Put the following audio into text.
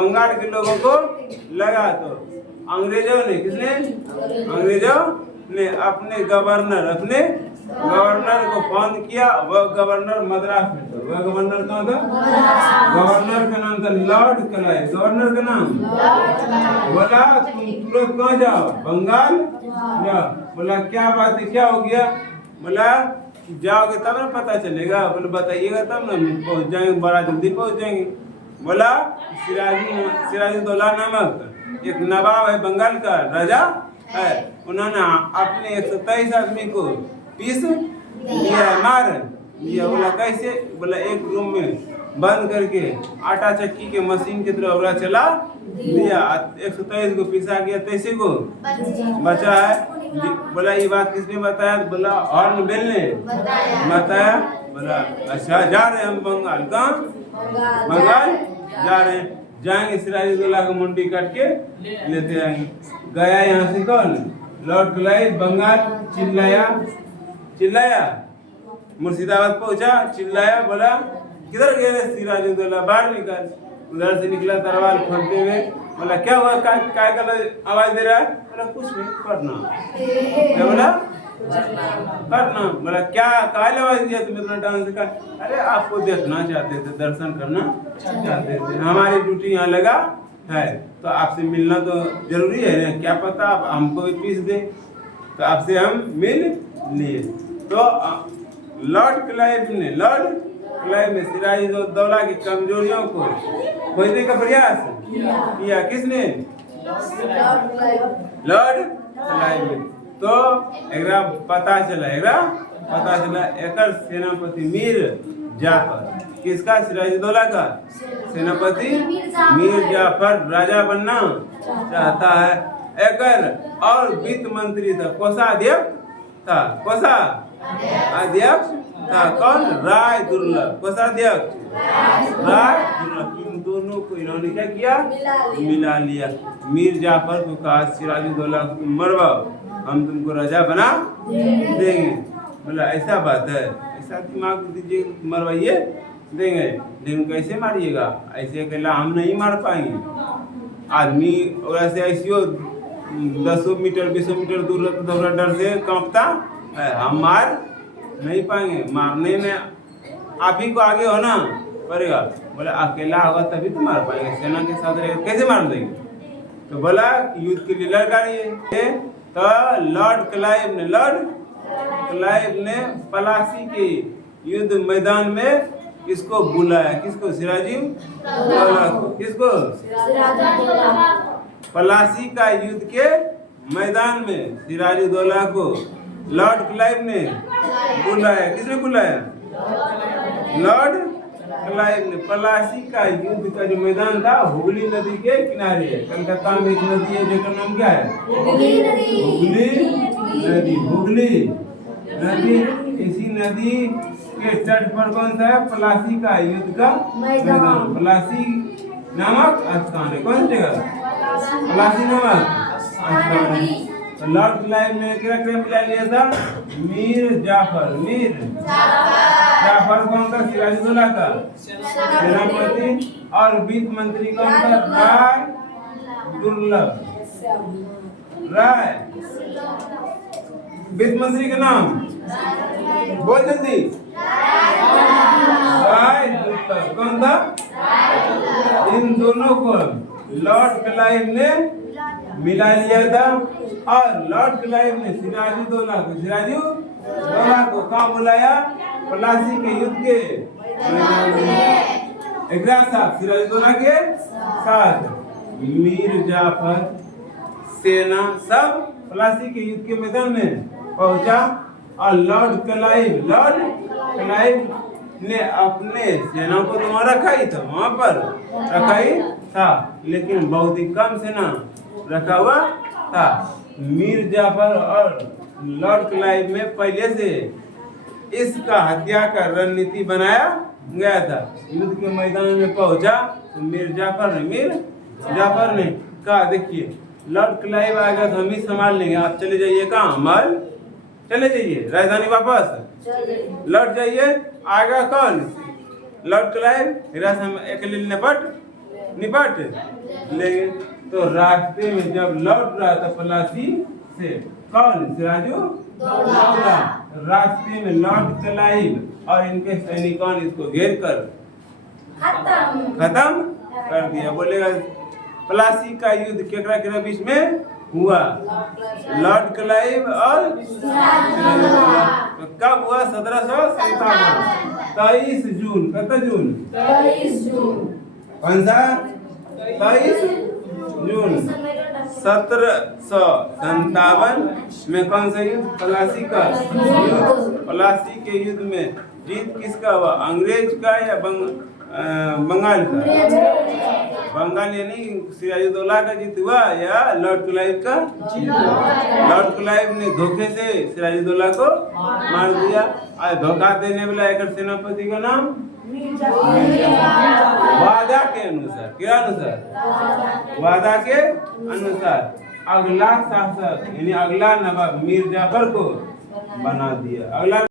बंगाल के लोगों को लगा। तो अंग्रेजों ने, किसने? अंग्रेजों ने अपने गवर्नर को फोन किया। वह गवर्नर मद्रास में था। वह गवर्नर कहाँ था? गवर्नर का नाम था लॉर्ड क्लाइव। गवर्नर का नाम बोला तुम तुरंत कहाँ जाओ? बंगाल जाओ। बोला क्या बात है, क्या हो गया? बोला जाओगे तब ना पता चलेगा। बोले बताइएगा तब ना पहुँच जाएंगे, बड़ा जल्दी पहुँच जाएंगे। बोला सिराजुद्दौला नामक एक नवाब है, बंगाल का राजा है। उन्होंने अपने 123 आदमी को पीस लिया, मार लिया। बोला कैसे? बोला एक रूम में बंद करके आटा चक्की के मशीन की तरह उड़ा चला लिया। 123 को पिसा गया, 23 को बचा है। बोला ये बात किसने बताया? बोला हॉर्न बेल ने बताया। बोला अच्छा जा रहे हम बंगाल। कहाँ? बंगाल जा रहे हैं। जाएंगे सिराजुद्दौला का मुंडी काट के लेते आएंगे। गया यहाँ से कौन? Lord Clive. बंगाल चिल्लाया। मुर्शिदाबाद पहुंचा, चिल्लाया। बोला किधर गए सिराजुद्दौला? बाहर निकल। उधर से निकला तलवार खोलते हुए। बोला क्या हुआ? काय का आवाज दे रहा है? बोला कुछ नहीं, पढ़ना। क्या बोला? पढ़ना। बोला क्या काय आवाज दिया तुम इतना डांस का? अरे आपको देखना चाहते थे, दर्शन करना चाहते थे, हमारी ड्यूटी यहाँ लगा है तो आपसे मिलना तो जरूरी है ना। क्या पता आप हमको भी पीस दे, तो आपसे हम मिल लिए। तो लॉर्ड क्लाइव ने सिराजुद्दौला की कमजोरियों को खोजने का प्रयास किया। किसने? लॉर्ड क्लाइव ने। तो एकरा पता चला एकर सेनापति मीर जाफर। किसका? सिराजुद्दौला का सेनापति मीर जाफर राजा बनना चाहता है। एकर और वित्त मंत्री था, कोषाध्यक्ष था। कोषाध्यक्ष था कौन? राय दुर्लभ। कोषाध्यक्ष राय दुर्लभ। इन दोनों को इन्होंने क्या किया? मिला लिया। मीर जाफर को कहा सिराजुद्दौला को मरवाओ, हम तुमको राजा बना देंगे। बोला ऐसा बात है, ऐसा दिमाग दीजिए, मरवाइए देंगे। लेकिन कैसे मारिएगा? ऐसे अकेला हम नहीं मार पाएंगे। आदमी वैसे ऐसे 10 मीटर 20 मीटर दूर रहता तो थोड़ा डर से कांपता है। हम मार नहीं पाएंगे, मारने में आप ही को आगे होना पड़ेगा। बोला अकेला होगा तभी तो मार पाएंगे, सेना के साथ रहेगा कैसे मार देंगे? तो बोला युद्ध के लिए लड़का रही। तो लॉर्ड क्लाइव ने पलासी के युद्ध मैदान में किसको बुलाया? किसको? सिराजुद्दौला को। किसको? पलासी का युद्ध के मैदान में सिराजुद्दौला को लॉर्ड क्लाइव ने बुलाया। किसने बुलाया? लॉर्ड क्लाइव ने। पलासी का युद्ध का जो मैदान था हुगली नदी के किनारे है। कलकत्ता में एक नदी है जिसका नाम क्या है? हुगली नदी। इसी नदी के तट पर कौन सा है? पलासी का युद्ध का मैदान। पलासी नामक स्थान है। कौन जगह? पलासी नामक स्थान है। लॉर्ड क्लाइव ने क्या मिला लिया था? मीर जाफर कौन था? सिराजुद्दौला का सेनापति। और वित्त मंत्री कौन था? राय दुर्लभ। वित्त मंत्री का नाम बोल जल्दी। राय दुर्लभ। कौन था? इन दोनों को लॉर्ड क्लाइव ने मिला लिया था। और लॉर्ड क्लाइव ने सिराजुद्दौला को कहाँ बुलाया? पलासी के युद्ध के सिराजुद्दौला के साथ मीर जाफर सेना सब पलासी के युद्ध के मैदान में पहुंचा। और लॉर्ड क्लाइव ने अपने सेना को तो वहाँ रखा ही था, वहाँ पर रखा ही था, लेकिन बहुत ही कम सेना रखा हुआ था। मीर जाफर और लॉर्ड क्लाइव में पहले से इसका हत्या का रणनीति बनाया गया था। युद्ध के मैदान में पहुंचा तो मीर जाफर ने कहा देखिए लॉर्ड क्लाइव आएगा तो हम ही संभाल लेंगे, आप चले जाइए। कहाँ? महल चले जाइए, राजधानी वापस लौट जाइए। आएगा कौन? Lord Clive. हम अकेले निपट निपट लेंगे। तो रास्ते में जब लौट रहा था पलासी से, कौन? सिराजू दौला रास्ते में लौट चलाइब और इनके सैनिकों ने इसको घेर कर खत्म कर दिया। बोलेगा पलासी का युद्ध केकरा के बीच में हुआ? लॉर्ड क्लाइव और सिराजुद्दौला। तो कब हुआ? 1757 23 जून। कत जून? 23 जून। कौन सा? 23 जून 1757 में कौन सा युद्ध? पलासी का युद्ध। पलासी के युद्ध में जीत किसका हुआ? अंग्रेज का या बंगाल का? बंगाल यानी सिराजुद्दौला का जीत हुआ या लॉर्ड क्लाइव का? लॉर्ड क्लाइव ने धोखे से सिराजुद्दौला को मार दिया। और धोखा देने वाला एक सेनापति का नाम वादा के अनुसार, क्या अनुसार? वादा के अनुसार अगला शासक यानी अगला नवाब मीर जाफर को बना दिया। अगला